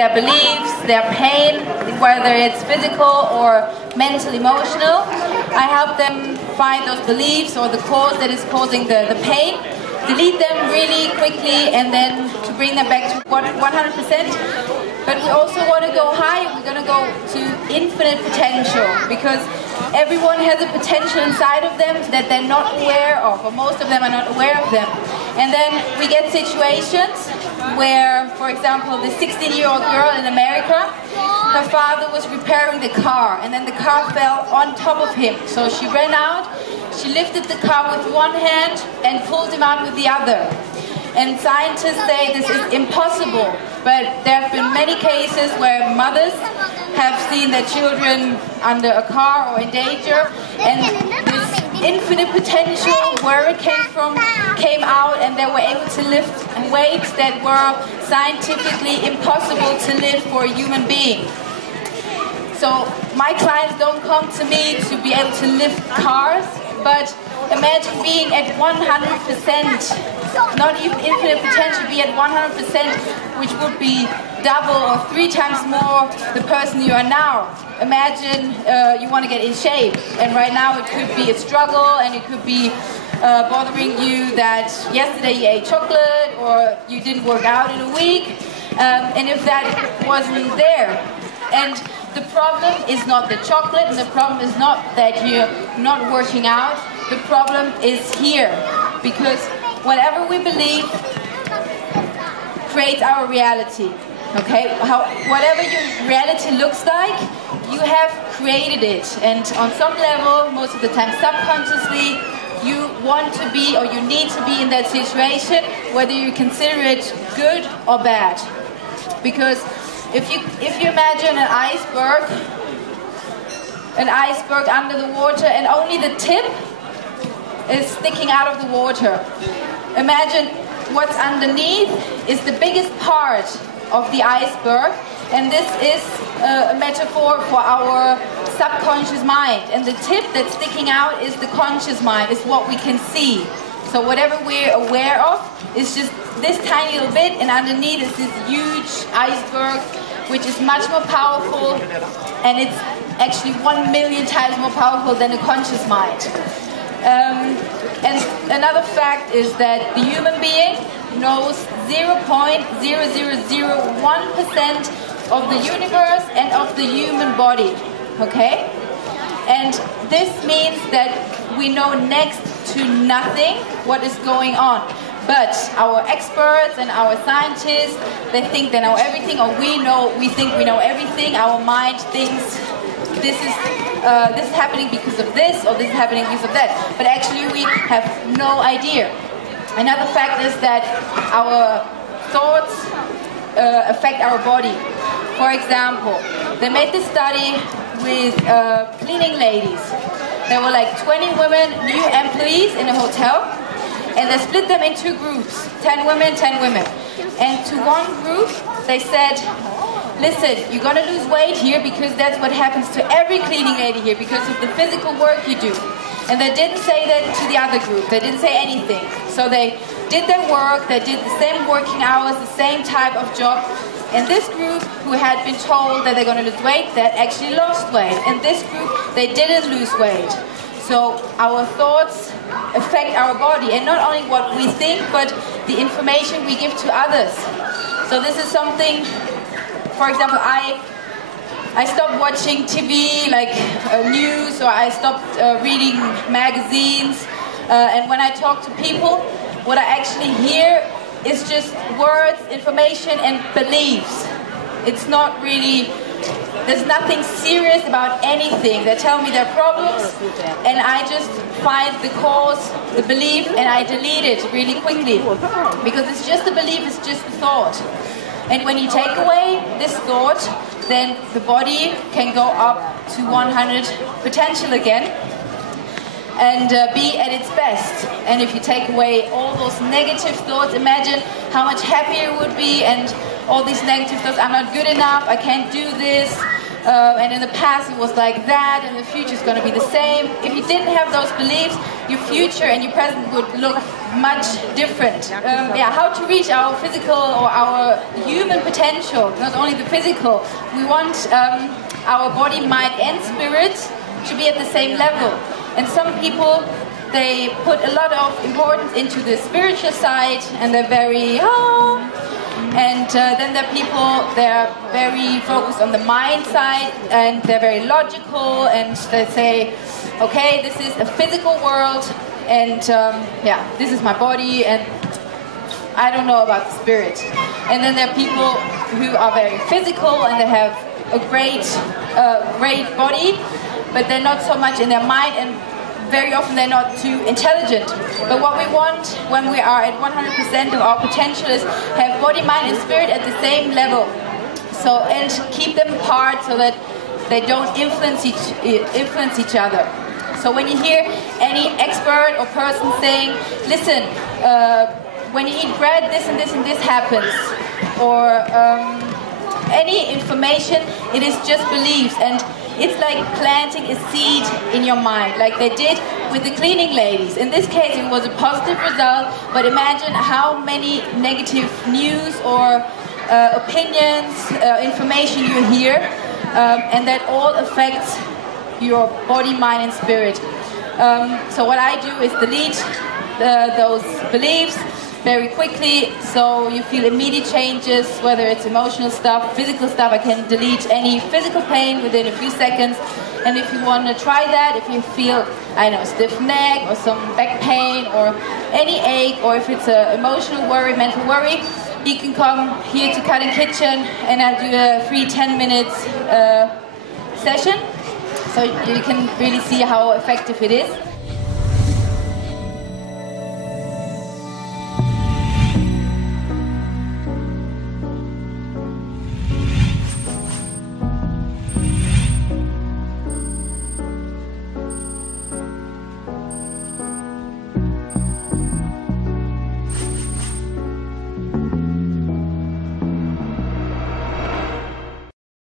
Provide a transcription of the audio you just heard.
their beliefs, their pain, whether it's physical or mental, emotional. I help them find those beliefs or the cause that is causing the pain, delete them really quickly, and then to bring them back to 100%. But we also want to go higher. We're going to go to infinite potential, because everyone has a potential inside of them that they're not aware of, or most of them are not aware of them. And then we get situations where, for example, the 16-year-old girl in America, her father was repairing the car, and then the car fell on top of him. So she ran out, she lifted the car with one hand and pulled him out with the other. And scientists say this is impossible, but there have been many cases where mothers have seen their children under a car or in danger, and this infinite potential, where it came from, came out, and they were able to lift weights that were scientifically impossible to lift for a human being. So my clients don't come to me to be able to lift cars, but imagine being at 100%, not even infinite potential, be at 100%, which would be double or 3 times more the person you are now. Imagine you want to get in shape, and right now it could be a struggle, and it could be bothering you that yesterday you ate chocolate or you didn't work out in a week, and if that wasn't there. And the problem is not the chocolate, and the problem is not that you're not working out. The problem is here, because whatever we believe creates our reality. Okay, whatever your reality looks like, you have created it, and on some level, most of the time subconsciously, you want to be, or you need to be in that situation, whether you consider it good or bad. Because if you imagine an iceberg under the water, and only the tip is sticking out of the water. Imagine what's underneath is the biggest part of the iceberg, and this is a metaphor for our subconscious mind, and the tip that's sticking out is the conscious mind, is what we can see. So whatever we're aware of is just this tiny little bit, and underneath is this huge iceberg, which is much more powerful, and it's actually 1,000,000 times more powerful than a conscious mind. And another fact is that the human being knows 0.0001% of the universe and of the human body, okay? And this means that we know next to nothing what is going on. But our experts and our scientists, they think they know everything, or we think we know everything. Our mind thinks this is happening because of this, or this is happening because of that. But actually we have no idea. Another fact is that our thoughts affect our body. For example, they made this study with cleaning ladies. There were like 20 women, new employees in a hotel, and they split them in 2 groups, 10 women, 10 women. And to one group, they said, listen, you're going to lose weight here because that's what happens to every cleaning lady here because of the physical work you do. And they didn't say that to the other group. They didn't say anything. So they did their work, they did the same working hours, the same type of job. And this group, who had been told that they're going to lose weight, that actually lost weight. And this group, they didn't lose weight. So our thoughts affect our body, and not only what we think, but the information we give to others. So this is something, for example, I stopped watching TV, like news, or I stopped reading magazines, and when I talk to people, what I actually hear is just words, information, and beliefs. It's not really, there's nothing serious about anything. They tell me their problems, and I just find the cause, the belief, and I delete it really quickly. Because it's just a belief, it's just a thought. And when you take away this thought, then the body can go up to 100 potential again, and be at its best. And if you take away all those negative thoughts, imagine how much happier it would be, and all these negative thoughts, I'm not good enough, I can't do this, and in the past it was like that, and the future is going to be the same. If you didn't have those beliefs, your future and your present would look much different. Yeah, how to reach our physical or our human potential, not only the physical. We want our body, mind and spirit to be at the same level. And some people, they put a lot of importance into the spiritual side, and they're very, and then there are people, they're very focused on the mind side, and they're very logical, and they say, okay, this is a physical world, and yeah, this is my body, and I don't know about the spirit. And then there are people who are very physical, and they have a great body, but they're not so much in their mind, and very often they're not too intelligent. But what we want when we are at 100% of our potential is have body, mind and spirit at the same level. So, and keep them apart so that they don't influence each other. So when you hear any expert or person saying, listen, when you eat bread, this and this and this happens, or any information, it is just beliefs, and it's like planting a seed in your mind, like they did with the cleaning ladies. In this case, it was a positive result, but imagine how many negative news or opinions, information you hear, and that all affects your body, mind and spirit. So what I do is delete those beliefs very quickly, so you feel immediate changes, whether it's emotional stuff, physical stuff. I can delete any physical pain within a few seconds. And if you want to try that, if you feel, I know, stiff neck or some back pain or any ache, or if it's an emotional worry, mental worry, you can come here to Cutting Kitchen and I'll do a free 10 minutes session, so you can really see how effective it is.